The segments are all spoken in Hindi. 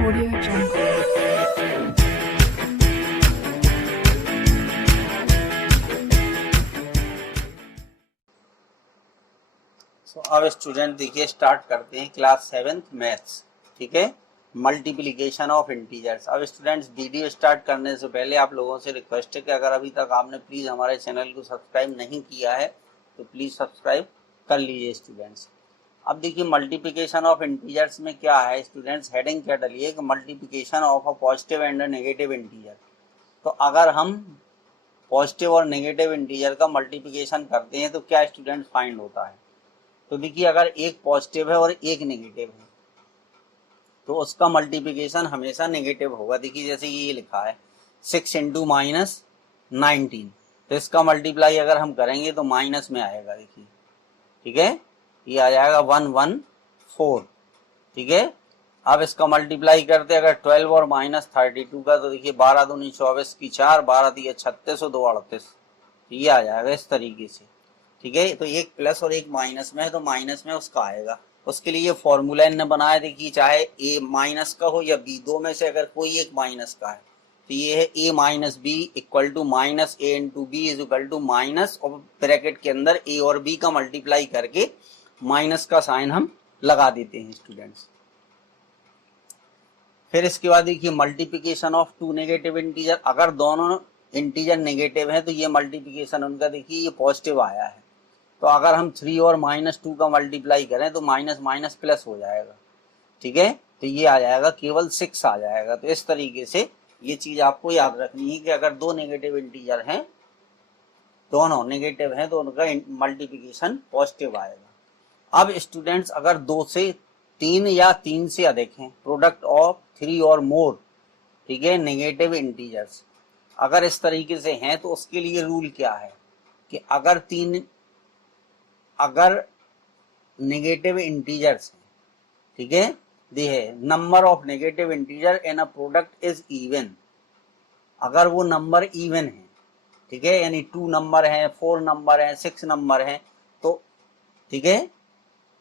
Audio Jungle. अब स्टूडेंट देखिए स्टार्ट करते हैं क्लास 7th मैथ्स। ठीक है, मल्टीप्लिकेशन ऑफ इंटीजर्स। अब स्टूडेंट्स वीडियो स्टार्ट करने से पहले आप लोगों से रिक्वेस्ट है कि अगर अभी तक आपने प्लीज़ हमारे चैनल को सब्सक्राइब नहीं किया है तो प्लीज़ सब्सक्राइब कर लीजिए स्टूडेंट्स। अब देखिए मल्टीप्लिकेशन ऑफ इंटीजर्स में क्या है स्टूडेंट्स, हेडिंग क्या डली है कि multiplication of a positive and negative integer. तो अगर हम पॉजिटिव और नेगेटिव इंटीजर का मल्टीप्लिकेशन करते हैं तो क्या स्टूडेंट फाइंड होता है। तो देखिए अगर एक पॉजिटिव है और एक नेगेटिव है तो उसका मल्टीप्लिकेशन हमेशा नेगेटिव होगा। देखिए जैसे ये लिखा है 6 इंटू माइनस 19, तो इसका मल्टीप्लाई अगर हम करेंगे तो माइनस में आएगा। देखिए ठीक है, ये आ जाएगा 114। ठीक है, अब इसका मल्टीप्लाई करते अगर 12 और माइनस 32 का, तो देखिए 12 दूनी 24 की 4, 12 दिए 36 और 2 38, ये आ जाएगा इस तरीके से। ठीक है, तो एक प्लस और एक माइनस में है तो माइनस में उसका आएगा। उसके लिए फॉर्मूला इन्होंने बनाया, देखिए चाहे ए माइनस का हो या बी, दो में से अगर कोई एक माइनस का है तो ये है a minus b equal to minus a into b is equal to minus, और ब्रैकेट के अंदर ए और बी का मल्टीप्लाई करके माइनस का साइन हम लगा देते हैं स्टूडेंट्स। फिर इसके बाद देखिए multiplication of two negative integer. अगर दोनों इंटीजर नेगेटिव है तो ये मल्टीप्लिकेशन उनका देखिए ये पॉजिटिव आया है, तो अगर हम 3 और -2 का मल्टीप्लाई करें तो माइनस माइनस प्लस हो जाएगा। ठीक है, तो ये आ जाएगा केवल 6 आ जाएगा। तो इस तरीके से ये चीज आपको याद रखनी है कि अगर दो नेगेटिव इंटीजर हैं, दोनों नेगेटिव हैं, तो उनका मल्टीप्लिकेशन पॉजिटिव आएगा। अब स्टूडेंट्स अगर 2 से 3 या 3 से अधिक हैं, प्रोडक्ट ऑफ 3 और मोर, ठीक है, नेगेटिव इंटीजर्स अगर इस तरीके से हैं तो उसके लिए रूल क्या है कि अगर नेगेटिव इंटीजर्स हैं, ठीक है, दी है number of negative integer in a product is even, अगर वो नंबर इवन है, ठीक है, यानी 2 नंबर है, 4 नंबर है, 6 नंबर है, तो ठीक है,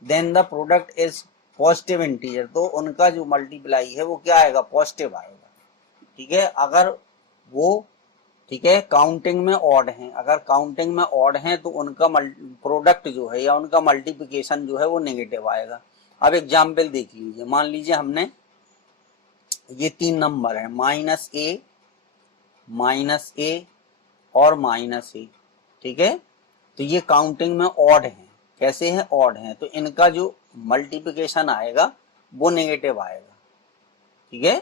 then the product is positive integer, तो उनका जो मल्टीप्लाई है वो क्या आएगा, पॉजिटिव आएगा। ठीक है, अगर वो ठीक है काउंटिंग में ऑड हैं, अगर काउंटिंग में ऑड हैं तो उनका प्रोडक्ट जो है या उनका मल्टीप्लिकेशन जो है वो नेगेटिव आएगा। अब एग्जाम्पल देख लीजिए, मान लीजिए हमने ये 3 नंबर है माइनस ए और माइनस ए, ठीक है, तो ये काउंटिंग में ऑड हैं। कैसे हैं, ऑड हैं, तो इनका जो मल्टीप्लिकेशन आएगा वो नेगेटिव आएगा। ठीक है,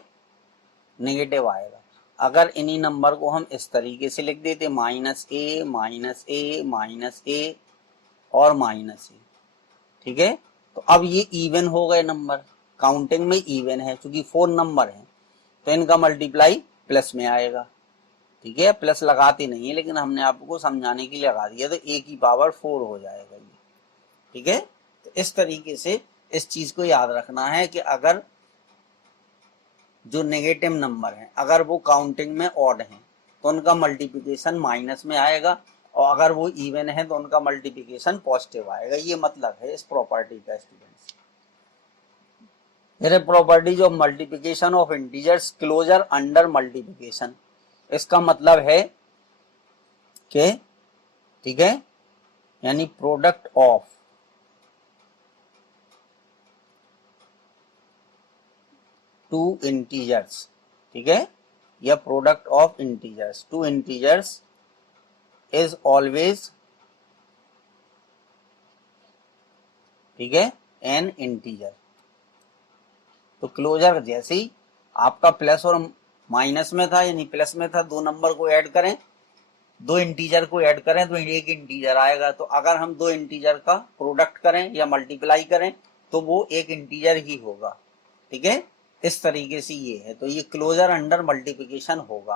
नेगेटिव आएगा। अगर इन्हीं नंबर को हम इस तरीके से लिख देते माइनस ए माइनस ए माइनस ए और माइनस ए, ठीक है, तो अब ये इवन हो गए नंबर, काउंटिंग में इवन है, क्योंकि 4 नंबर है तो इनका मल्टीप्लाई प्लस में आएगा। ठीक है, प्लस लगाते नहीं है लेकिन हमने आपको समझाने के लिए लगा दिया, तो ए की पावर 4 हो जाएगा ये। ठीक है, तो इस तरीके से इस चीज को याद रखना है कि अगर जो नेगेटिव नंबर हैं अगर वो काउंटिंग में ऑड हैं तो उनका मल्टीप्लिकेशन माइनस में आएगा, और अगर वो इवन है तो उनका मल्टीप्लिकेशन पॉजिटिव आएगा। ये मतलब है इस प्रॉपर्टी का स्टूडेंट्स। फिर properties of multiplication of integers closure under multiplication. इसका मतलब है कि ठीक है, यानी प्रोडक्ट ऑफ टू इंटीजर्स, ठीक है, या product of integers, two integers is always, ठीक है, एन इंटीजर। तो क्लोजर जैसे ही आपका प्लस और माइनस में था, यानी प्लस में था, 2 नंबर को ऐड करें, 2 इंटीजर को ऐड करें तो एक इंटीजर आएगा। तो अगर हम 2 इंटीजर का प्रोडक्ट करें या मल्टीप्लाई करें तो वो एक इंटीजर ही होगा। ठीक है, इस तरीके से ये है, तो ये क्लोजर अंडर मल्टीप्लिकेशन होगा।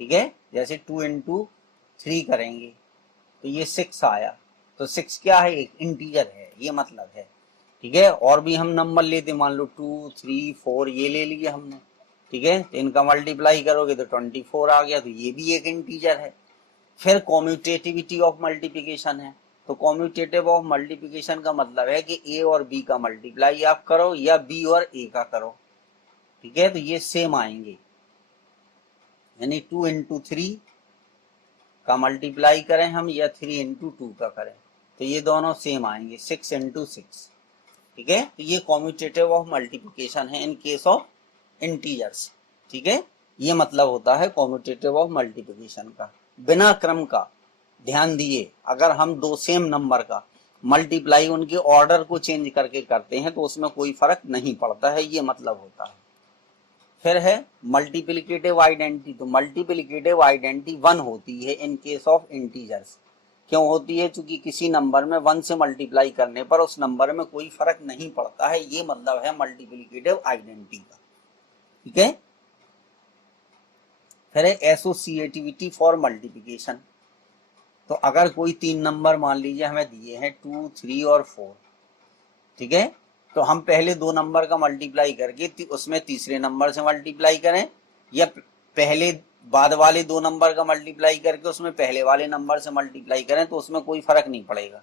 ठीक है, जैसे 2 इंटू 3 करेंगे तो ये 6 आया, तो 6 क्या है, एक इंटीजर है, ये मतलब है। ठीक है, और भी हम नंबर लेते, मान लो 2 3 4 ये ले लिए हमने, ठीक है, तो इनका मल्टीप्लाई करोगे तो 24 आ गया, तो ये भी एक इंटीजर है। फिर कॉम्यूटेटिविटी ऑफ मल्टीप्लिकेशन है, तो कॉम्यूटेटिव ऑफ मल्टीप्लिकेशन का मतलब है कि ए और बी का मल्टीप्लाई आप करो या बी और ए का करो। ठीक है, तो ये सेम आएंगे, यानी 2 इंटू 3 का मल्टीप्लाई करें हम या 3 इंटू 2 का करें तो ये दोनों सेम आएंगे, 6 इंटू 6। ठीक है, तो ये कॉम्यूटेटिव ऑफ मल्टीप्लिकेशन है इन केस ऑफ इंटीजर्स। ठीक है, ये मतलब होता है कॉम्यूटेटिव ऑफ मल्टीप्लिकेशन का, बिना क्रम का। ध्यान दिए, अगर हम दो सेम नंबर का मल्टीप्लाई उनके ऑर्डर को चेंज करके करते हैं तो उसमें कोई फर्क नहीं पड़ता है, ये मतलब होता है। फिर है मल्टीप्लिकेटिव आइडेंटिटी, तो मल्टीप्लिकेटिव आइडेंटिटी 1 होती है इन केस ऑफ इंटीजर्स। क्यों होती है? क्योंकि किसी नंबर में 1 से मल्टीप्लाई करने पर उस नंबर में कोई फर्क नहीं पड़ता है, ये मतलब है मल्टीप्लिकेटिव आइडेंटिटी का। ठीक है, फिर है एसोसिएटिविटी फॉर मल्टीप्लिकेशन। तो अगर कोई 3 नंबर मान लीजिए हमें दिए हैं 2, 3 और 4, ठीक है, तो हम पहले 2 नंबर का मल्टीप्लाई करके उसमें तीसरे नंबर से मल्टीप्लाई करें, या पहले बाद वाले 2 नंबर का मल्टीप्लाई करके उसमें पहले वाले नंबर से मल्टीप्लाई करें, तो उसमें कोई फर्क नहीं पड़ेगा।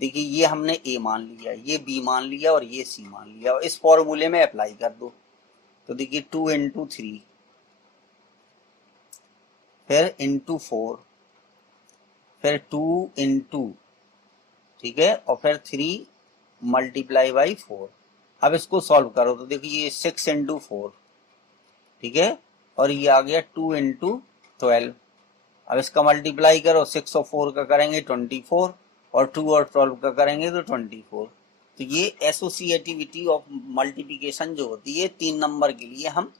देखिए, ये हमने ए मान लिया, ये बी मान लिया और ये सी मान लिया, और इस फॉर्मूले में अप्लाई कर दो। तो देखिए 2 इंटू 3, फिर इंटू 4, फिर 2 इंटू, ठीक है, और फिर 3 मल्टीप्लाई बाई 4। अब इसको सॉल्व करो तो देखिए ये 6 इंटू 4, ठीक है, और ये आ गया 2 इंटू 12। अब इसका मल्टीप्लाई करो, 6 और 4 का करेंगे 24, और 2 और 12 का करेंगे तो 24। तो ये एसोसिएटिविटी ऑफ मल्टीप्लिकेशन जो होती है 3 नंबर के लिए हम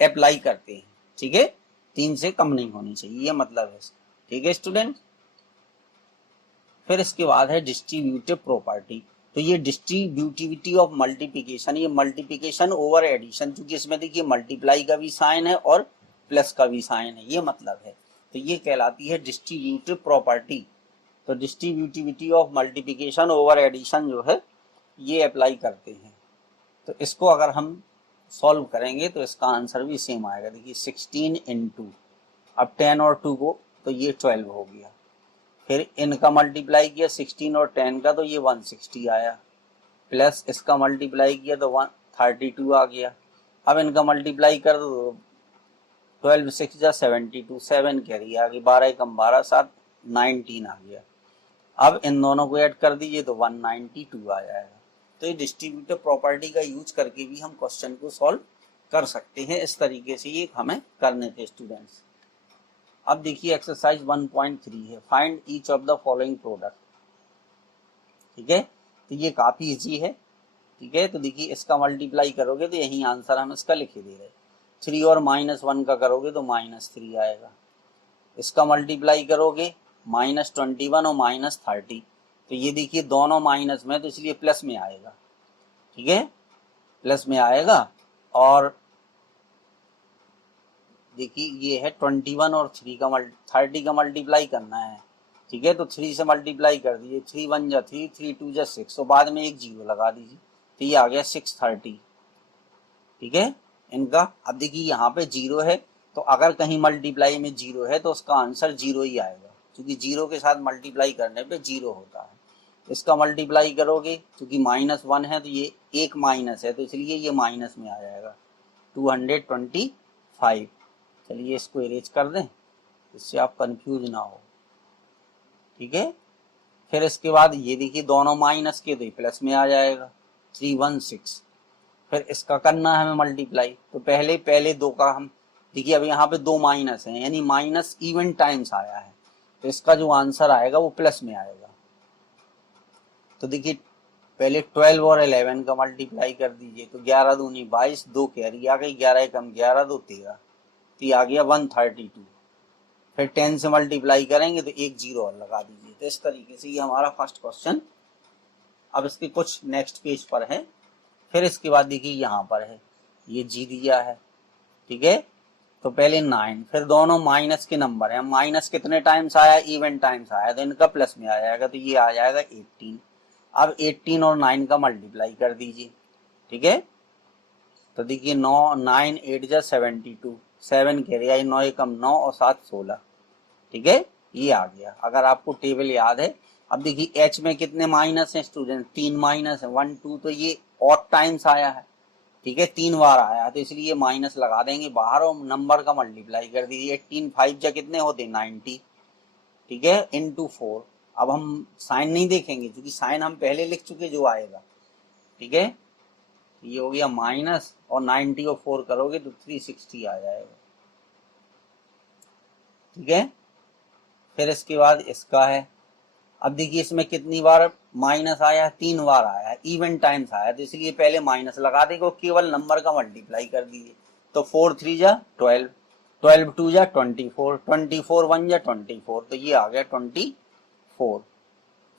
अप्लाई करते हैं। ठीक है, 3 से कम नहीं होनी चाहिए, ये मतलब है। ठीक है स्टूडेंट, फिर इसके बाद है डिस्ट्रीब्यूटिव प्रॉपर्टी। तो ये डिस्ट्रीब्यूटिविटी ऑफ मल्टीप्लिकेशन, ये मल्टीप्लिकेशन ओवर एडिशन, क्योंकि इसमें देखिए मल्टीप्लाई का भी साइन है और प्लस का भी साइन है, ये मतलब है। तो ये कहलाती है डिस्ट्रीब्यूटिव प्रॉपर्टी। तो distributivity of multiplication over addition जो है ये अप्लाई करते हैं। तो इसको अगर हम सॉल्व करेंगे तो इसका आंसर भी सेम आएगा। देखिए 16 इंटू, अब 10 और 2 को तो ये 12 हो गया, फिर इनका मल्टीप्लाई किया 16 और 10 का तो ये 160 आया, प्लस इसका मल्टीप्लाई किया तो 132 आ गया। अब इनका मल्टीप्लाई कर दो, 12 6 जा 72, 7 कैरी आ गई, 12 कम 12 7 19 आ गया। अब इन दोनों को ऐड कर दीजिए तो 192 आ जाएगा। तो ये डिस्ट्रीब्यूटिव प्रॉपर्टी का यूज करके भी हम क्वेश्चन को सॉल्व कर सकते हैं। इस तरीके से ये हमें करने थे स्टूडेंट्स। अब देखिए एक्सरसाइज 1.3 है, find each of the following product. ठीक है, तो ये काफी इजी है। ठीक है, तो देखिए इसका मल्टीप्लाई करोगे तो यही आंसर हम इसका लिखे दे रहे। 3 और -1 का करोगे तो -3 आएगा। इसका मल्टीप्लाई करोगे -21 और -30, तो ये देखिए दोनों माइनस में, तो इसलिए प्लस में आएगा। ठीक है, प्लस में आएगा। और देखिए ये है 21 और 30 का मल्टीप्लाई करना है। ठीक है, तो 3 से मल्टीप्लाई कर दीजिए, 3 1 जा 3, 3 2 जा 6, तो बाद में एक 0 लगा दीजिए, तो ये आ गया 630। ठीक है, इनका अब देखिए यहाँ पे 0 है, तो अगर कहीं मल्टीप्लाई में 0 है तो उसका आंसर 0 ही आएगा, क्योंकि 0 के साथ मल्टीप्लाई करने पे 0 होता है। इसका मल्टीप्लाई करोगे, क्योंकि -1 है तो ये एक माइनस है, तो इसलिए ये माइनस में आ जाएगा 225। चलिए इसको इरेज कर दें, इससे आप कंफ्यूज ना हो। ठीक है, फिर इसके बाद ये देखिए दोनों माइनस के, तो प्लस में आ जाएगा 316। फिर इसका करना है हमें मल्टीप्लाई, तो पहले 2 का हम देखिए, अब यहाँ पे 2 माइनस है, यानी माइनस इवन टाइम्स आया है, तो इसका जो आंसर आएगा वो प्लस में आएगा। तो देखिए पहले 12 और 11 का मल्टीप्लाई कर दीजिए, तो 11 दूनी 22, 2 कैरी आ गई, 11 कम 11 2 13, तो आ गया 132। फिर 10 से मल्टीप्लाई करेंगे तो एक 0 और लगा दीजिए। तो इस तरीके से ये हमारा फर्स्ट क्वेश्चन। अब इसके कुछ नेक्स्ट पेज पर है। फिर इसके बाद देखिए यहाँ पर है, ये जी दिया है। ठीक है, तो पहले 9, फिर दोनों माइनस के नंबर है, माइनस कितने टाइम्स आया, इवन टाइम्स आया, तो इनका प्लस में आ जाएगा, तो ये आ जाएगा 18। अब 18 और 9 का मल्टीप्लाई कर दीजिए। ठीक है, तो देखिए 9 9 8 जा 72, 7 कैरी आई, 9 कम 9 और 7 16। ठीक है, ये आ गया, अगर आपको टेबल याद है। अब देखिए एच में कितने माइनस हैं स्टूडेंट, 3 माइनस है, 1 2, तो ये ऑड टाइम्स आया है। ठीक है, 3 बार आया तो इसलिए माइनस लगा देंगे बाहर और नंबर का मल्टीप्लाई कर दीजिए। 18 5 जा कितने होते 90, ठीक है, इंटू 4। अब हम साइन नहीं देखेंगे क्योंकि साइन हम पहले लिख चुके जो आएगा, ठीक है। ये हो गया माइनस और 90 और 4 करोगे तो 360 आ जाएगा, ठीक है। फिर इसके बाद इसका है, अब देखिए इसमें कितनी बार माइनस आया, 3 बार आया, इवन टाइम्स आया तो इसलिए पहले माइनस लगा देंगे, केवल नंबर का मल्टीप्लाई कर दीजिए। तो 4 3 जा 12, 12 2 जा 24, 24 1 जा 24, तो ये आ गया 24।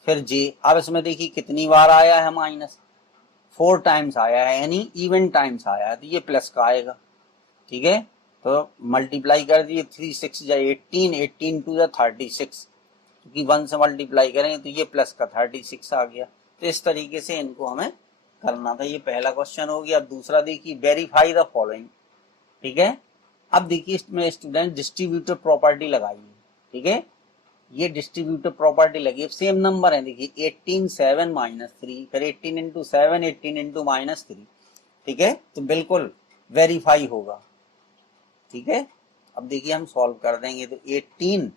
फिर जे, अब इसमें देखिए कितनी बार आया है माइनस, 4 टाइम्स आया है, यानी इवन टाइम्स आया है तो ये प्लस का आएगा, ठीक है। तो मल्टीप्लाई कर दिए, 3 6 जा 18, 18 2 जा 36, क्योंकि 1 से मल्टीप्लाई करेंगे तो ये प्लस का 36 आ गया। तो इस तरीके से इनको हमें करना था। ये पहला क्वेश्चन हो गया। अब दूसरा देखिए, वेरीफाई द फॉलोइंग, ठीक है। अब देखिए इसमें स्टूडेंट डिस्ट्रीब्यूटिव प्रॉपर्टी लगाइए, ठीक है। ये डिस्ट्रीब्यूटिव प्रॉपर्टी लगी, सेम नंबर है, देखिए 18 7 -3, फिर 18 इंटू 7, 18 इंटू -3, ठीक है, तो बिल्कुल वेरीफाई होगा, ठीक है। अब देखिए हम सॉल्व कर देंगे तो 18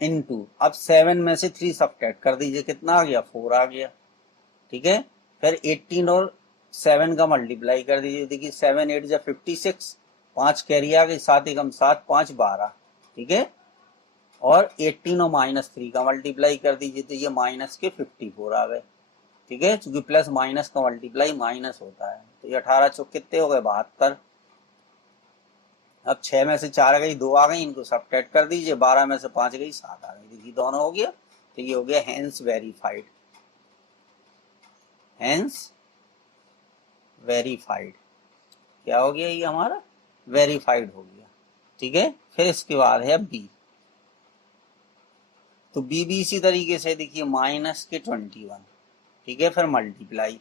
इंटू, अब 7 में से 3 सब्ट्रैक्ट कर दीजिए, कितना आ गया 4 आ गया, ठीक है। फिर 18 और 7 का मल्टीप्लाई कर दीजिए, देखिए 7 8 जा 56, 5 कैरी आ गई, 7 एकम 7, 5 12, ठीक है। और 18 और -3 का मल्टीप्लाई कर दीजिए तो ये माइनस के 54 आ गए, ठीक है, क्योंकि प्लस माइनस का मल्टीप्लाई माइनस होता है। तो ये 18 चौक कितने हो गए 72। अब 6 में से 4 गई, 2 आ गई, इनको सब्ट्रैक्ट कर दीजिए, 12 में से 5 गई, 7 आ गई, देखिए दोनों हो गया। तो ये हो गया हेंस वेरीफाइड, हेंस वेरीफाइड, क्या हो गया ये हमारा वेरीफाइड हो गया, ठीक है। फिर इसके बाद है बी, तो बी भी इसी तरीके से देखिए माइनस के 21, ठीक है, फिर मल्टीप्लाई,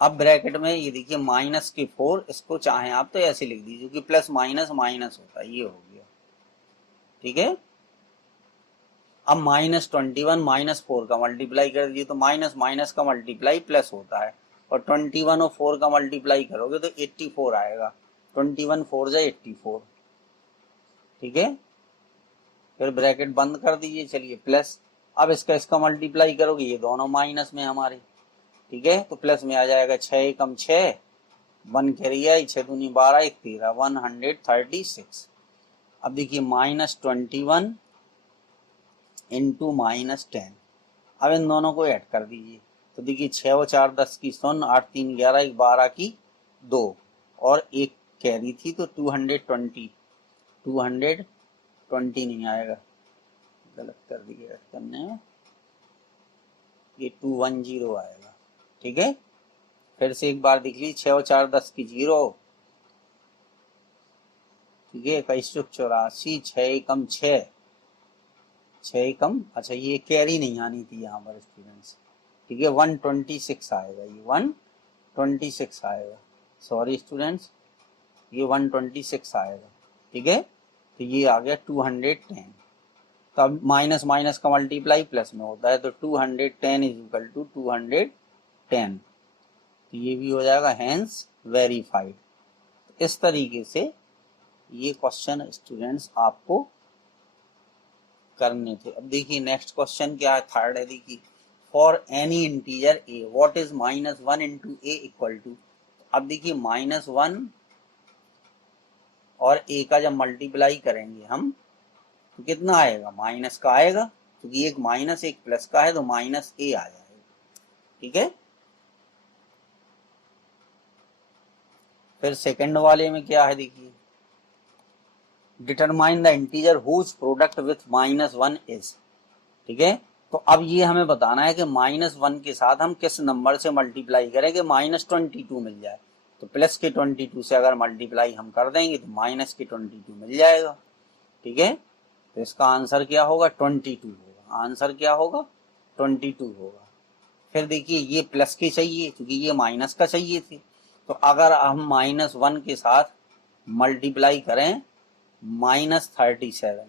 अब ब्रैकेट में ये देखिए माइनस के 4, इसको चाहे आप तो ऐसे लिख दीजिए क्योंकि प्लस माइनस माइनस होता है, ये हो गया, ठीक है। अब -21 -4 का मल्टीप्लाई कर दीजिए तो माइनस माइनस का मल्टीप्लाई प्लस होता है, और 21 और 4 का मल्टीप्लाई करोगे तो 84 आएगा, 21 4 जा 84, ठीक है। फिर ब्रैकेट बंद कर दीजिए, चलिए प्लस, अब इसका मल्टीप्लाई करोगे, ये दोनों माइनस में हमारे, ठीक है, तो प्लस में आ जाएगा 6 एकम 6, 1 कैरी आई, 6 दूनी 12 1 13, 136। अब देखिए -21 इंटू -10, अब इन दोनों को ऐड कर दीजिए तो देखिए 6 और 4 10 की 0, 8 3 11, 1 12 की 2, और एक कैरी थी तो 220, 220 नहीं आएगा, गलत कर दिया करने में, ये 210 आएगा, ठीक है। फिर से एक बार देख लीजिए, 6 और 4 10 की 0, ठीक है, 21 84, 6 एकम 6, 6 एकम, अच्छा ये कैरी नहीं आनी थी यहाँ पर स्टूडेंट्स, ठीक है, 126 आएगा, ये 126 आएगा, सॉरी स्टूडेंट्स, ये 126 आएगा, ठीक है। तो ये आ गया 210, तो अब माइनस माइनस का मल्टीप्लाई प्लस में होता है, तो 210 इज इक्वल टू 210, तो ये भी हो जाएगा हेंस वेरीफाइड। इस तरीके से ये क्वेश्चन स्टूडेंट्स आपको करने थे। अब देखिए नेक्स्ट क्वेश्चन क्या है, थर्ड है, देखिए for any integer a what is -1 into a equal to. अब देखिए -1 और ए का जब मल्टीप्लाई करेंगे हम तो कितना आएगा, माइनस का आएगा, क्योंकि एक माइनस एक प्लस का है तो माइनस ए आ जाएगा, ठीक है। फिर सेकंड वाले में क्या है, देखिए determine the integer whose product with -1 is, ठीक है। तो अब ये हमें बताना है कि -1 के साथ हम किस नंबर से मल्टीप्लाई करें कि -22 मिल जाए। तो प्लस के 22 से अगर मल्टीप्लाई हम कर देंगे तो माइनस के 22 मिल जाएगा, ठीक है। तो इसका आंसर क्या होगा, 22 होगा, आंसर क्या होगा 22 होगा। फिर देखिए ये प्लस के चाहिए क्योंकि ये माइनस का चाहिए थी, तो अगर हम -1 के साथ मल्टीप्लाई करें -37,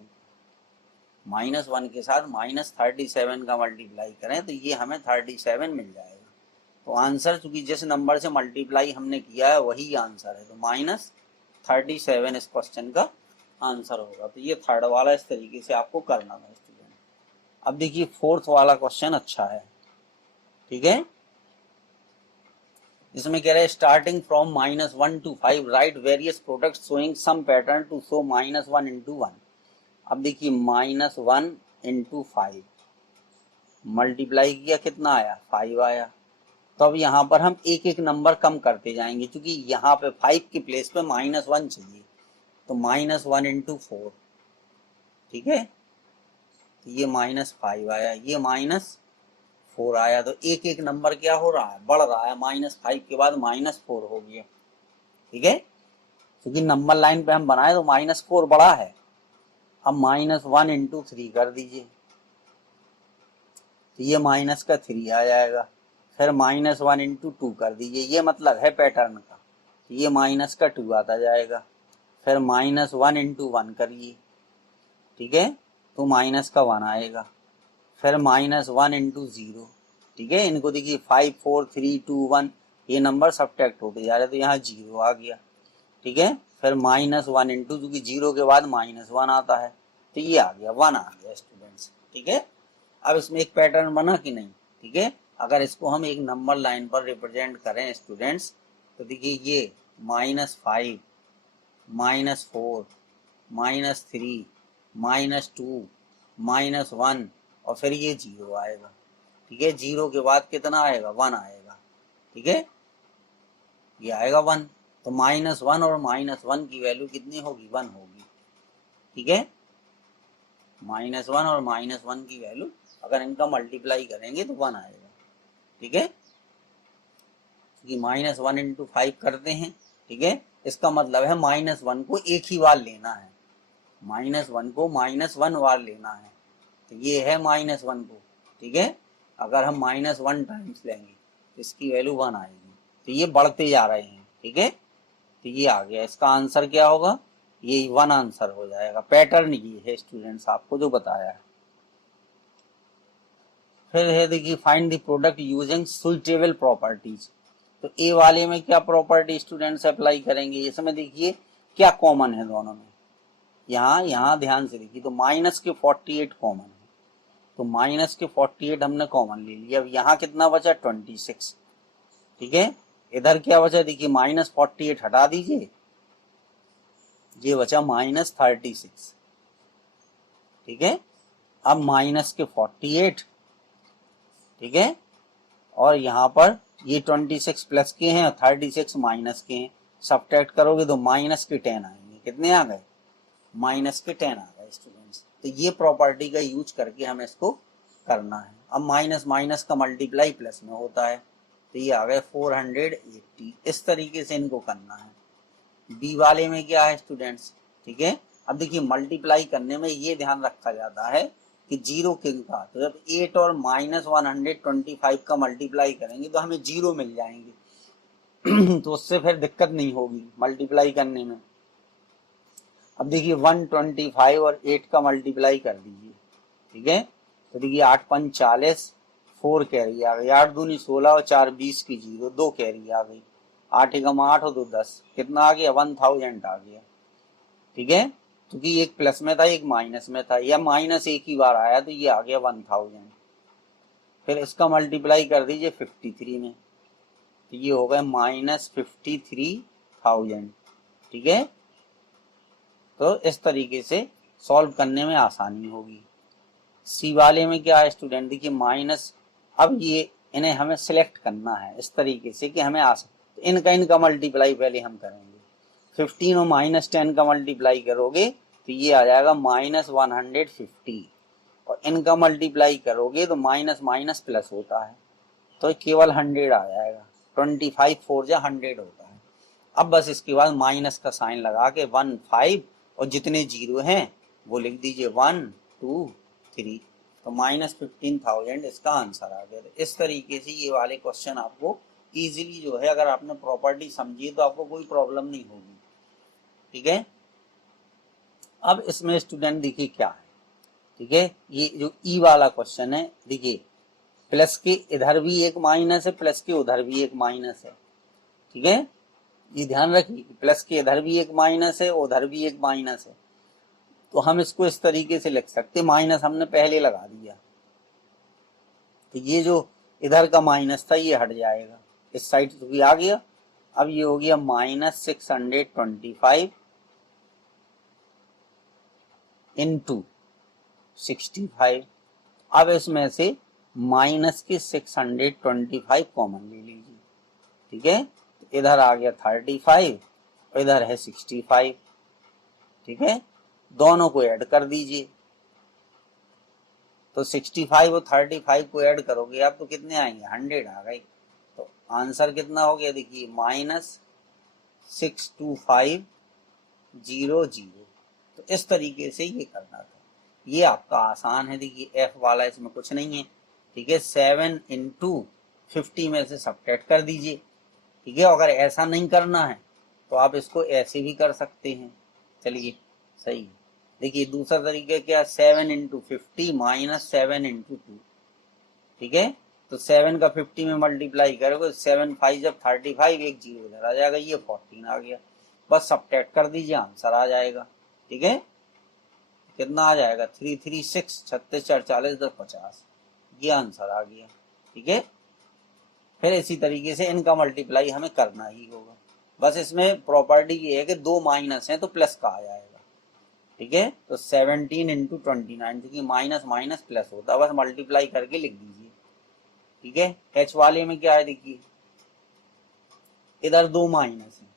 -1 के साथ -37 का मल्टीप्लाई करें तो ये हमें 37 मिल जाएगा, तो आंसर चूंकि जिस नंबर से मल्टीप्लाई हमने किया है वही आंसर है, तो -37 इस क्वेश्चन का आंसर होगा। तो ये थर्ड वाला इस तरीके से आपको करना है स्टूडेंट। अब देखिए फोर्थ वाला क्वेश्चन अच्छा है, ठीक है। इसमें कह रहे हैं starting from -1 to 5 right various product showing some pattern to show -1 into 1। अब देखिए -1 into 5 मल्टीप्लाई किया, कितना आया 5 आया। तो अब यहाँ पर हम एक एक नंबर कम करते जाएंगे, क्योंकि यहाँ पे 5 की प्लेस पे -1 चाहिए, तो -1 into 4, ठीक है। तो ये -5 आया, ये -4 आया। तो एक एक नंबर क्या हो रहा है, बढ़ रहा है, -5 के बाद -4 हो गया, ठीक है। क्योंकि नंबर लाइन पे हम बनाए तो -4 बड़ा है। अब -1 into 3 कर दीजिए, तो ये माइनस का 3 आ जाएगा। फिर -1 into 2 कर दीजिए, ये मतलब है पैटर्न का, तो ये माइनस का 2 आता जाएगा। फिर -1 into 1 करिए, ठीक है, तो माइनस का 1 आएगा। फिर -1 into 0, ठीक है। इनको देखिए 5 4 3 2 1 ये नंबर सब्ट्रैक्ट होते जा रहे, तो यहाँ 0 आ गया, ठीक है। फिर -1 into, क्योंकि 0 के बाद -1 आता है, तो ये आ गया 1 आ गया स्टूडेंट्स, ठीक है। अब इसमें एक पैटर्न बना कि नहीं, ठीक है। अगर इसको हम एक नंबर लाइन पर रिप्रेजेंट करें स्टूडेंट्स, तो देखिए ये -5 -4 -3 -2 -1 और फिर ये 0 आएगा, ठीक है। 0 के बाद कितना आएगा, 1 आएगा, ठीक है, ये आएगा 1। तो -1 और -1 की वैल्यू कितनी होगी, 1 होगी, ठीक है। -1 और -1 की वैल्यू अगर इनका मल्टीप्लाई करेंगे तो 1 आएगा, ठीक है। क्योंकि -1 into 5 करते हैं, ठीक है। इसका मतलब है -1 को एक ही बार लेना है, -1 को -1 बार लेना है, तो ये है -1 को, ठीक है। अगर हम -1 टाइम्स लेंगे तो इसकी वैल्यू 1 आएगी, तो ये बढ़ते जा रहे हैं, ठीक है। तो ये आ गया, इसका आंसर क्या होगा, ये 1 आंसर हो जाएगा। पैटर्न ये है स्टूडेंट्स आपको जो बताया है। फिर है देखिए find the product using suitable properties. तो ए वाले में क्या प्रॉपर्टी स्टूडेंट्स अप्लाई करेंगे, इसमें देखिए क्या कॉमन है दोनों में, यहाँ ध्यान से देखिए। तो माइनस के 48 कॉमन है, तो माइनस के 48 हमने कॉमन ले लिया। अब यहाँ कितना बचा 26, ठीक है। इधर क्या बचा देखिए, -48 हटा दीजिए, ये बचा -36, ठीक है। अब माइनस के 48, ठीक है, और यहाँ पर ये 26 प्लस के हैं और 36 माइनस के हैं, सब्ट्रैक्ट करोगे तो माइनस के 10 आएंगे। कितने आ गए, माइनस के 10 आ गए स्टूडेंट्स। तो ये प्रॉपर्टी का यूज करके हमें इसको करना है। अब माइनस माइनस का मल्टीप्लाई प्लस में होता है, तो ये आ गए 480। इस तरीके से इनको करना है। बी वाले में क्या है स्टूडेंट्स, ठीक है। अब देखिए मल्टीप्लाई करने में ये ध्यान रखा जाता है कि 0 किंग का, तो जब 8 और -125 का मल्टीप्लाई करेंगे तो हमें 0 मिल जाएंगे तो उससे फिर दिक्कत नहीं होगी मल्टीप्लाई करने में। अब देखिए 125 और 8 का मल्टीप्लाई कर दीजिए, ठीक है। तो देखिए 8 5 40, 4 कैरी आ गई, 8 दूनी 16 और 4 20 की 0, 2 कैरी आ गई, 8 एकम 8 और 2 10, कितना आ गया 1000 आ गया, ठीक है। क्योंकि एक प्लस में था एक माइनस में था, या माइनस एक ही बार आया तो ये आ गया 1000। फिर इसका मल्टीप्लाई कर दीजिए 53 में, तो ये हो गया -53,000, ठीक है। तो इस तरीके से सॉल्व करने में आसानी होगी। सी वाले में क्या है स्टूडेंट, देखिए माइनस, अब ये इन्हें हमें सिलेक्ट करना है इस तरीके से कि हमें आसान, तो इनका मल्टीप्लाई पहले हम करेंगे। 15 और -10 का मल्टीप्लाई करोगे तो ये आ जाएगा -150, और इनका मल्टीप्लाई करोगे तो माइनस माइनस प्लस होता है, तो केवल 100 आ जाएगा। 25 4 जा 100 होता है। अब बस इसके बाद माइनस का साइन लगा के 1 5 और जितने 0 हैं वो लिख दीजिए 1 2 3, तो -15,000 इसका आंसर आ गया। इस तरीके से ये वाले क्वेश्चन आपको इजीली जो है, अगर आपने प्रॉपर्टी समझी तो आपको कोई प्रॉब्लम नहीं होगी, ठीक है। अब इसमें स्टूडेंट देखिए क्या है, ठीक है। ये जो ई वाला क्वेश्चन है, देखिए प्लस के इधर भी एक माइनस है, प्लस के उधर भी एक माइनस है, ठीक है, ये ध्यान रखिए, प्लस के इधर भी एक माइनस है, उधर भी एक माइनस है। तो हम इसको इस तरीके से लिख सकते, माइनस हमने पहले लगा दिया, तो ये जो इधर का माइनस था ये हट जाएगा, इस साइड से भी आ गया। अब ये हो गया -625 इंटू 65। अब इसमें से माइनस के 625 कॉमन ले लीजिए, ठीक है, तो इधर आ गया 35 और इधर है 65, ठीक है, दोनों को ऐड कर दीजिए, तो 65 और 35 को ऐड करोगे आप तो कितने आएंगे, 100 आ गए। तो आंसर कितना हो गया, देखिए -62500। तो इस तरीके से ये करना था, ये आपका आसान है। देखिए एफ वाला इसमें कुछ नहीं है, ठीक है, 7 इंटू 50 में से सब्ट्रैक्ट कर दीजिए, ठीक है। अगर ऐसा नहीं करना है तो आप इसको ऐसे भी कर सकते हैं, चलिए सही है। देखिए दूसरा तरीका क्या, 7 इंटू 50 माइनस 7 इंटू 2, ठीक है, तो 7 का 50 में मल्टीप्लाई करोगे, 7 5 जब 35, एक जीरो इधर आ जाएगा, ये 14 आ गया, बस सब्ट्रैक्ट कर दीजिए, आंसर आ जाएगा, ठीक है। कितना आ जाएगा, 336, 36 4 40 10 50, ये आंसर आ गया, ठीक है। फिर इसी तरीके से इनका मल्टीप्लाई हमें करना ही होगा, बस इसमें प्रॉपर्टी ये है कि दो माइनस है तो प्लस का आ जाएगा, ठीक है। तो 17 इंटू 29, क्योंकि माइनस माइनस प्लस होता है, बस मल्टीप्लाई करके लिख दीजिए, ठीक है। एच वाले में क्या है, देखिए इधर दो माइनस है,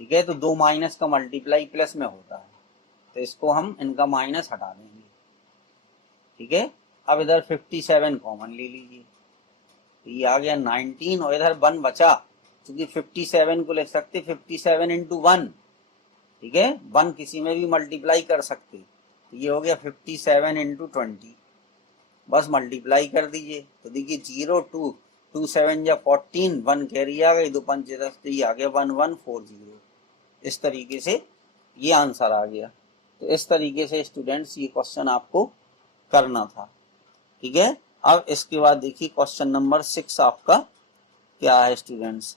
ठीक है, तो दो माइनस का मल्टीप्लाई प्लस में होता है, तो इसको हम इनका माइनस हटा देंगे, ठीक है। अब इधर 57 कॉमन ले लीजिए, तो ये आ गया 19 और इधर 1 बचा, क्योंकि 57 को लिख सकते 57 इंटू 1, ठीक है, 1 किसी में भी मल्टीप्लाई कर सकते, तो ये हो गया 57 इंटू 20, बस मल्टीप्लाई कर दीजिए। तो देखिए 0 2 2 7 या 14, 1 कैरी आ गई, 2 5 10, तो ये आ गया 1140। इस तरीके से ये आंसर आ गया। तो इस तरीके से स्टूडेंट्स ये क्वेश्चन आपको करना था, ठीक है। अब इसके बाद देखिए क्वेश्चन नंबर 6 आपका क्या है स्टूडेंट्स,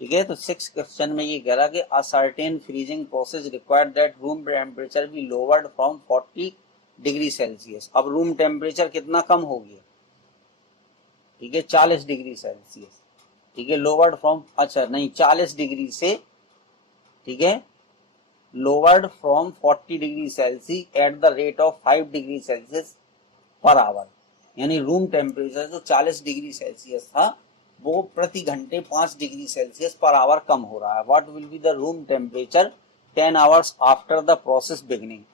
ठीक है। तो 6 क्वेश्चन में ये कह रहा कि a certain freezing process required that room temperature be lowered from 40 degree Celsius. अब रूम टेम्परेचर कितना कम हो गया, ठीक है, 40 डिग्री सेल्सियस, ठीक है, लोवर्ड फ्रॉम, अच्छा नहीं 40 डिग्री से, ठीक है, lowered from 40 degree Celsius at the rate of 5 degree Celsius per hour. यानी रूम टेम्परेचर जो 40 डिग्री सेल्सियस था वो प्रति घंटे 5 डिग्री सेल्सियस पर आवर कम हो रहा है। What will be the room temperature 10 hours after the process beginning.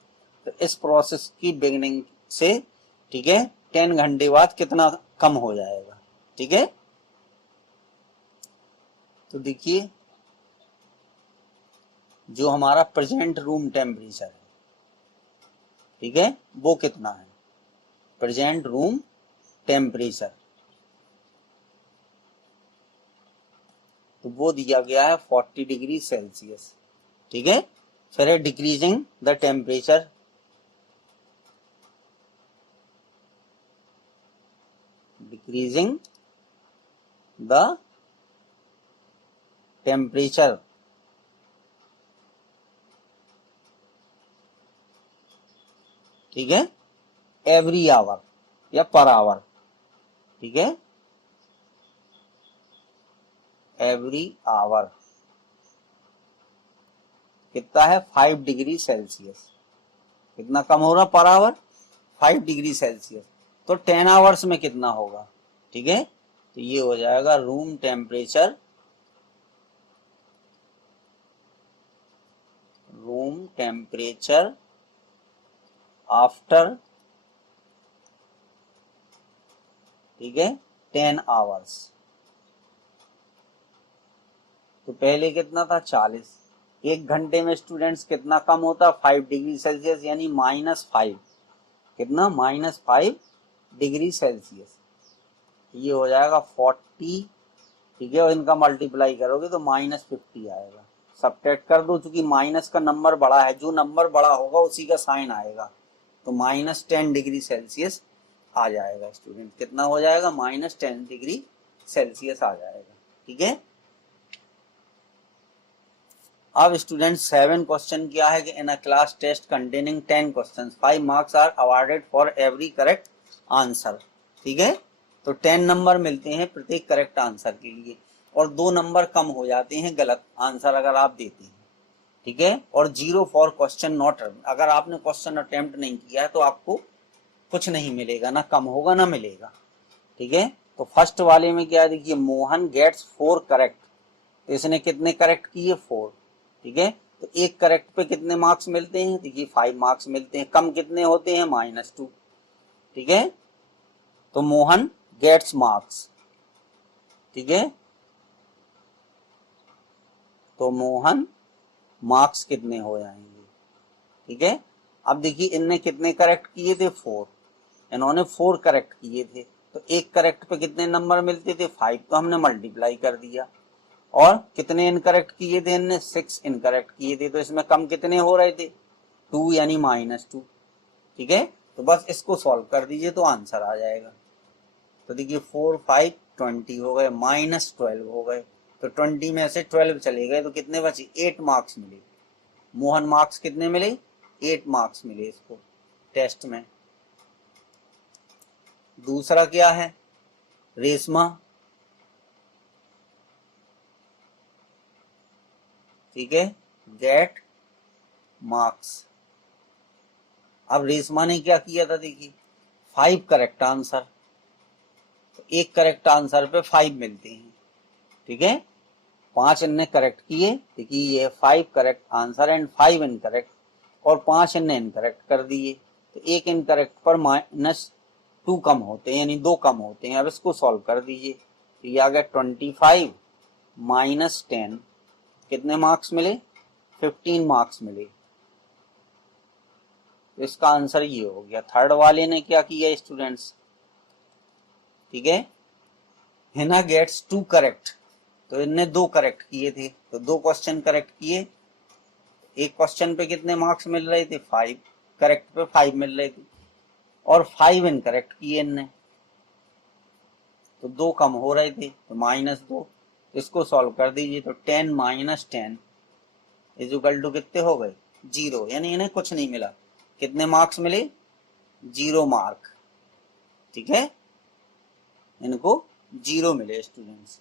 तो इस प्रोसेस की बिगिनिंग से, ठीक है, 10 घंटे बाद कितना कम हो जाएगा, ठीक है। तो देखिए जो हमारा प्रेजेंट रूम टेम्परेचर है, ठीक है, वो कितना है, प्रेजेंट रूम टेम्परेचर, तो वो दिया गया है 40 डिग्री सेल्सियस, ठीक है। फिर है decreasing the temperature, decreasing the temperature, ठीक है, एवरी आवर या पर आवर, ठीक है, एवरी आवर कितना है 5 डिग्री सेल्सियस, कितना कम हो रहा पर आवर 5 डिग्री सेल्सियस। तो 10 आवर्स में कितना होगा, ठीक है, तो ये हो जाएगा room temperature, room temperature after, ठीक है, 10 आवर्स। तो पहले कितना था 40, एक घंटे में स्टूडेंट्स कितना कम होता 5 डिग्री सेल्सियस, यानी -5, कितना -5 डिग्री सेल्सियस, ये हो जाएगा 40, ठीक है, और इनका मल्टीप्लाई करोगे तो -50 आएगा। सब्ट्रैक्ट कर दो, चूंकि माइनस का नंबर बड़ा है, जो नंबर बड़ा होगा उसी का साइन आएगा, तो -10 डिग्री सेल्सियस आ जाएगा स्टूडेंट, कितना हो जाएगा, -10 डिग्री सेल्सियस आ जाएगा। ठीक है। अब स्टूडेंट 7 क्वेश्चन क्या है कि in a class test containing 10 question 5 marks are awarded for every correct answer. ठीक है, तो 10 नंबर मिलते हैं प्रत्येक करेक्ट आंसर के लिए, और 2 नंबर कम हो जाते हैं गलत आंसर अगर आप देते हैं। ठीक है, और 0 फॉर क्वेश्चन नॉट, अगर आपने क्वेश्चन अटेम्प्ट नहीं किया है तो आपको कुछ नहीं मिलेगा, ना कम होगा ना मिलेगा। ठीक है, तो फर्स्ट वाले में क्या देखिए, मोहन गेट्स 4 करेक्ट, तो इसने कितने करेक्ट किए, 4। ठीक है, तो एक करेक्ट पे कितने मार्क्स मिलते हैं, देखिए 5 मार्क्स मिलते हैं, कम कितने होते हैं, -2। ठीक है, तो मोहन गेट्स मार्क्स। ठीक है, तो मोहन मार्क्स कितने हो जाएंगे। ठीक है, अब देखिए इनने कितने करेक्ट किए थे, 4, इन्होंने 4 करेक्ट किए थे, तो एक करेक्ट पे कितने नंबर मिलते थे, 5, तो हमने मल्टीप्लाई कर दिया। और कितने इनकरेक्ट किए थे इनने, 6 इनकरेक्ट किए थे, तो इसमें कम कितने हो रहे थे, 2 यानी -2। ठीक है, तो बस इसको सॉल्व कर दीजिए तो आंसर आ जाएगा। तो देखिए 4 5 20 हो गए, -12 हो गए, तो 20 में से 12 चले गए तो कितने बचे, 8 मार्क्स मिले। मोहन मार्क्स कितने मिले, 8 मार्क्स मिले इसको टेस्ट में। दूसरा क्या है, रेशमा। ठीक है, गेट मार्क्स। अब रेशमा ने क्या किया था, देखिए 5 करेक्ट आंसर, तो एक करेक्ट आंसर पे 5 मिलते हैं। ठीक है, 5 इनने करेक्ट किए, देखिए ये 5 करेक्ट आंसर एंड 5 इनकरेक्ट, और 5 इनने इनकरेक्ट कर दिए, तो एक इनकरेक्ट पर -2 कम होते हैं, यानी 2 कम होते हैं। अब इसको सॉल्व कर दीजिए, तो ये आ गया 25 -10, कितने मार्क्स मिले, 15 मार्क्स मिले। तो इसका आंसर ये हो गया। थर्ड वाले ने क्या किया स्टूडेंट्स, ठीक है, हिना गेट्स 2 करेक्ट, तो इनने 2 करेक्ट किए थे, तो 2 क्वेश्चन करेक्ट किए, एक क्वेश्चन पे कितने मार्क्स मिल रहे थे, 5, करेक्ट पे 5 मिल रहे थे, और 5 इनकरेक्ट किए इनने, तो 2 कम हो रहे थे, तो -2। इसको सॉल्व कर दीजिए, तो 10 - 10 इज इक्वल टू कितने हो गए, 0, यानी इन्हें कुछ नहीं मिला। कितने मार्क्स मिले, 0 मार्क। ठीक है, इनको 0 मिले स्टूडेंट्स।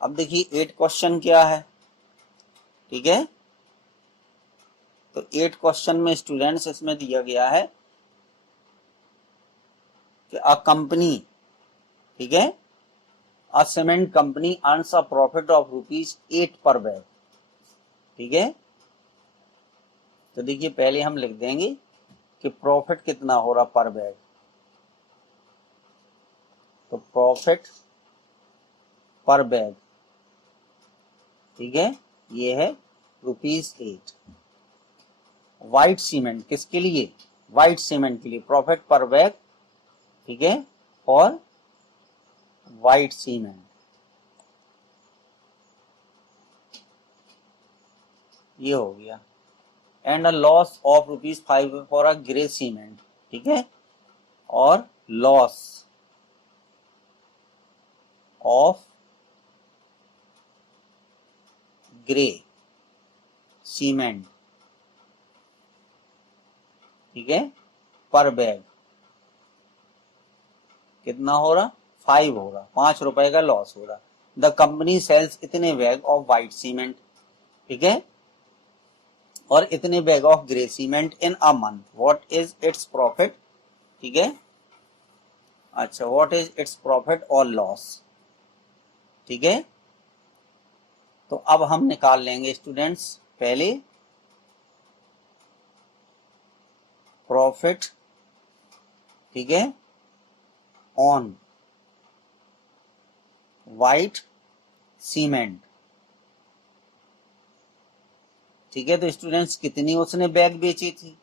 अब देखिए 8 क्वेश्चन क्या है। ठीक है, तो 8 क्वेश्चन में स्टूडेंट्स इसमें दिया गया है कि अ कंपनी, ठीक है, a cement company earns a profit of ₹8 per bag. ठीक है, तो देखिए पहले हम लिख देंगे कि प्रॉफिट कितना हो रहा पर बैग, तो प्रॉफिट पर बैग, ठीक है, ये है ₹8। व्हाइट सीमेंट किसके लिए, व्हाइट सीमेंट के लिए प्रॉफिट पर बैग, ठीक है, और व्हाइट सीमेंट, ये हो गया। And a loss of ₹5 for a grey cement. ठीक है, और लॉस ऑफ ग्रे सीमेंट, ठीक है, पर बैग कितना हो रहा, 5 हो रहा, ₹5 का लॉस हो रहा। द कंपनी सेल्स इतने बैग ऑफ व्हाइट सीमेंट, ठीक है, और इतने bag of grey cement in a month, what is its profit. ठीक है, अच्छा, व्हाट इज इट्स प्रॉफिट और लॉस। ठीक है, तो अब हम निकाल लेंगे स्टूडेंट्स, पहले प्रॉफिट, ठीक है, ऑन व्हाइट सीमेंट। ठीक है, तो स्टूडेंट्स कितनी उसने बैग बेची थी,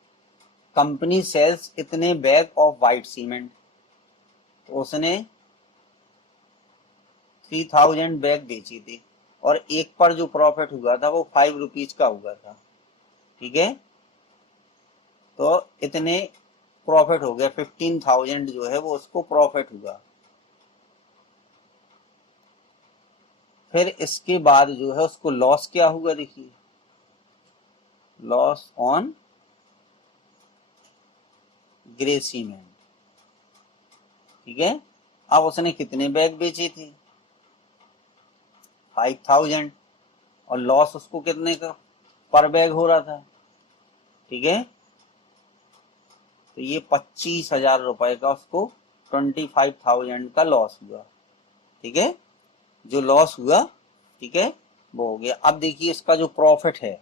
कंपनी सेल्स इतने बैग ऑफ व्हाइट सीमेंट, तो उसने 3000 बैग बेची थी, और एक पर जो प्रॉफिट हुआ था वो ₹5 का हुआ था। ठीक है, तो इतने प्रॉफिट हो गया, 15,000 जो है वो उसको प्रॉफिट हुआ। फिर इसके बाद जो है उसको लॉस क्या हुआ, देखिए लॉस ऑन ग्रे सीमेंट, ठीक है। अब उसने कितने बैग बेचे थे, 5,000, और लॉस उसको कितने का पर बैग हो रहा था, ठीक है। तो ये 25,000 रुपए का उसको 25,000 का लॉस हुआ, ठीक है। जो लॉस हुआ, ठीक है, वो हो गया। अब देखिए इसका जो प्रॉफिट है,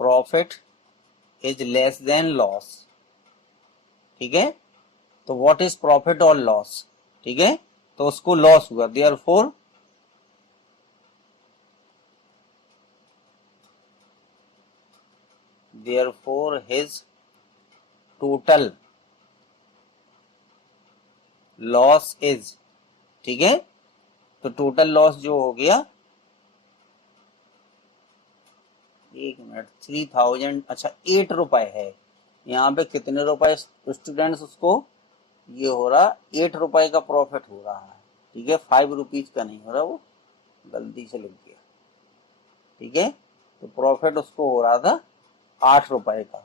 profit is less than loss, ठीक है। तो व्हाट इज प्रॉफिट और लॉस, ठीक है। तो उसको लॉस हुआ, therefore his total loss is, ठीक है। तो टोटल लॉस जो हो गया, 1 मिनट, 3,000, अच्छा 8 रुपए है। यहाँ पे कितने रुपए स्टूडेंट्स उसको, ये हो रहा 8 रुपए का प्रॉफिट हो रहा है, ठीक है। 5 रुपीज का नहीं हो रहा, वो गलती से लिख गया, ठीक है। तो प्रॉफिट उसको हो रहा था 8 रुपए का,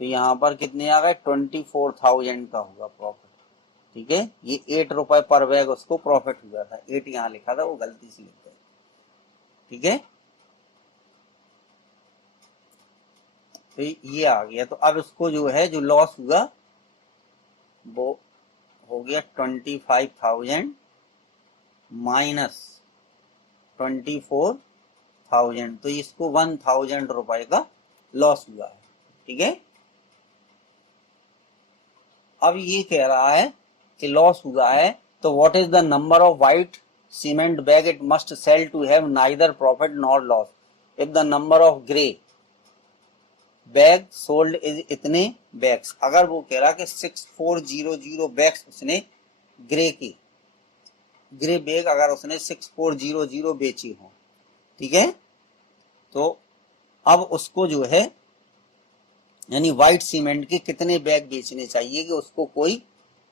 तो यहाँ पर कितने आ गए, 24,000 का हुआ प्रॉफिट, ठीक है। ये 8 रुपए पर बैग उसको प्रॉफिट हुआ था, 8 यहाँ लिखा था, वो गलती से लिख गया, ठीक है। तो ये आ गया। तो अब इसको जो है जो लॉस हुआ वो हो गया 25,000 माइनस 24,000, तो इसको 1,000 रुपए का लॉस हुआ है, ठीक है। अब ये कह रहा है कि लॉस हुआ है, तो what is the number of white cement bag it must sell to have neither profit nor loss if the number of grey bag sold is इतने बैग्स। अगर वो कह रहा कि 6400 बैग्स उसने ग्रे बैग अगर उसने 6400 बेची हो, ठीक है। तो अब उसको जो है यानी व्हाइट सीमेंट के कितने बैग बेचने चाहिए कि उसको कोई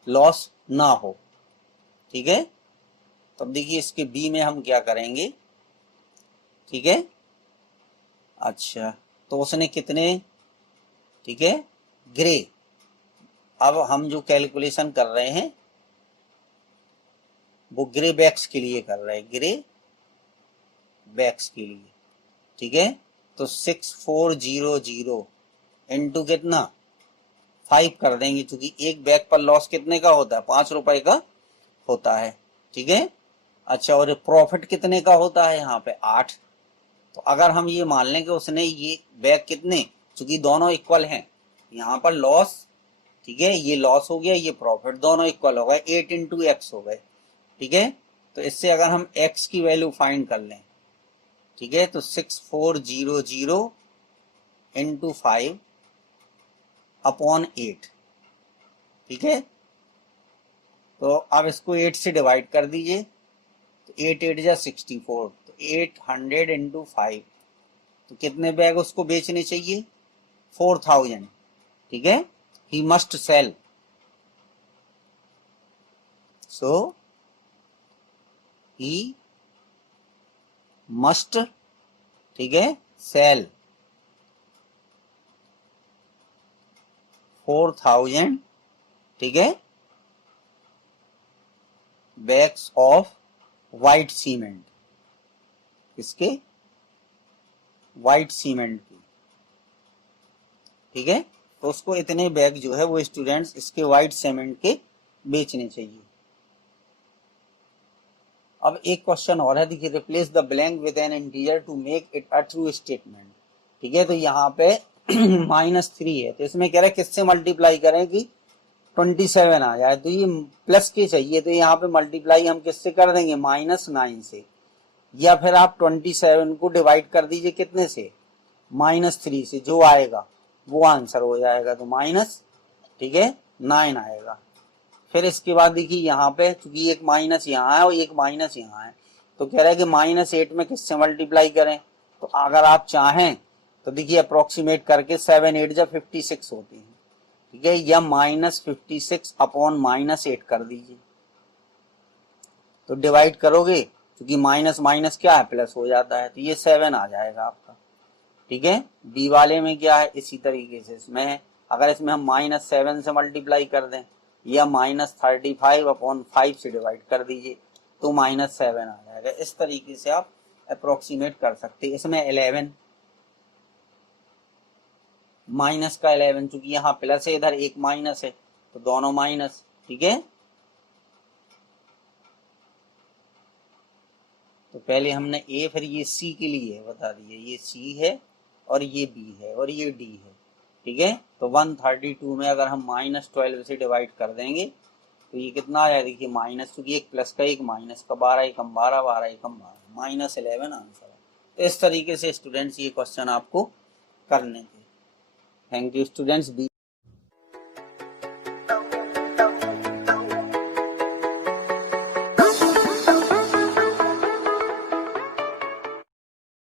लॉस ना हो, ठीक है। तो अब देखिए इसके बी में हम क्या करेंगे, ठीक है। अच्छा, तो उसने कितने, ठीक है, ग्रे। अब हम जो कैलकुलेशन कर रहे हैं वो ग्रे बैग्स के लिए कर रहे हैं, ग्रे बैग्स के लिए, ठीक है। तो 6400 इंटू कितना 5 कर देंगे, क्योंकि एक बैग पर लॉस कितने का होता है, 5 रुपए का होता है, ठीक है। अच्छा, और प्रॉफिट कितने का होता है यहाँ पे 8। तो अगर हम ये मान लें कि उसने ये बैग कितने, चूंकि दोनों इक्वल हैं, यहाँ पर लॉस, ठीक है, ये लॉस हो गया, ये प्रॉफिट, दोनों इक्वल हो गए, 8 इंटू एक्स हो गए, ठीक है। तो इससे अगर हम एक्स की वैल्यू फाइंड कर लें, ठीक है, तो 6400 इंटू 5 अपॉन 8, ठीक है। तो अब इसको 8 से डिवाइड कर दीजिए, तो 8 8 जा 64, तो 800 इंटू 5, तो कितने बैग उसको बेचने चाहिए, 4,000, ठीक है। He must sell, so he must, ठीक है, सेल 4,000, ठीक है, बैग्स ऑफ व्हाइट सीमेंट, इसके व्हाइट सीमेंट की, ठीक है। तो उसको इतने बैग जो है वो स्टूडेंट्स इसके व्हाइट सीमेंट के बेचने चाहिए। अब एक क्वेश्चन और है, देखिए, replace the blank with an integer to make it a true statement, ठीक है। तो यहाँ पे -3 है, तो इसमें कह रहा है किससे मल्टीप्लाई करें कि 27 आ जाए, तो ये प्लस के चाहिए, तो यहाँ पे मल्टीप्लाई हम किससे कर देंगे, -9 से, या फिर आप 27 को डिवाइड कर दीजिए कितने से, -3 से, जो आएगा वो आंसर हो जाएगा, तो माइनस, ठीक है, 9 आएगा। फिर इसके बाद देखिए यहाँ पे क्योंकि एक माइनस यहाँ है और एक माइनस यहाँ है, तो कह रहा है कि -8 में किससे मल्टीप्लाई करें। तो अगर आप चाहें तो देखिए अप्रोक्सीमेट करके 7 8 जा 56 होती है, ठीक है, या -56 अपॉन -8 कर दीजिए। तो डिवाइड करोगे क्योंकि माइनस माइनस क्या है, प्लस हो जाता है, तो ये 7 आ जाएगा आपका, ठीक है। बी वाले में क्या है, इसी तरीके से इसमें है, अगर इसमें हम -7 से मल्टीप्लाई कर दें या -35 अपॉन 5 से डिवाइड कर दीजिए तो -7 आ जाएगा। इस तरीके से आप अप्रोक्सीमेट कर सकते हैं। इसमें 11 माइनस का 11, चूंकि यहाँ प्लस है इधर एक माइनस है तो दोनों माइनस, ठीक है। तो पहले हमने ए फिर ये सी के लिए बता दिए, ये सी है और ये बी है और ये डी है, ठीक है। तो 132 में अगर हम -12 से डिवाइड कर देंगे तो ये कितना आया, देखिए माइनस, क्योंकि एक प्लस का एक माइनस का, 12 एकम 12 12 एकम 12 -11 आंसर है। तो इस तरीके से स्टूडेंट्स ये क्वेश्चन आपको करने थे। Thank you students.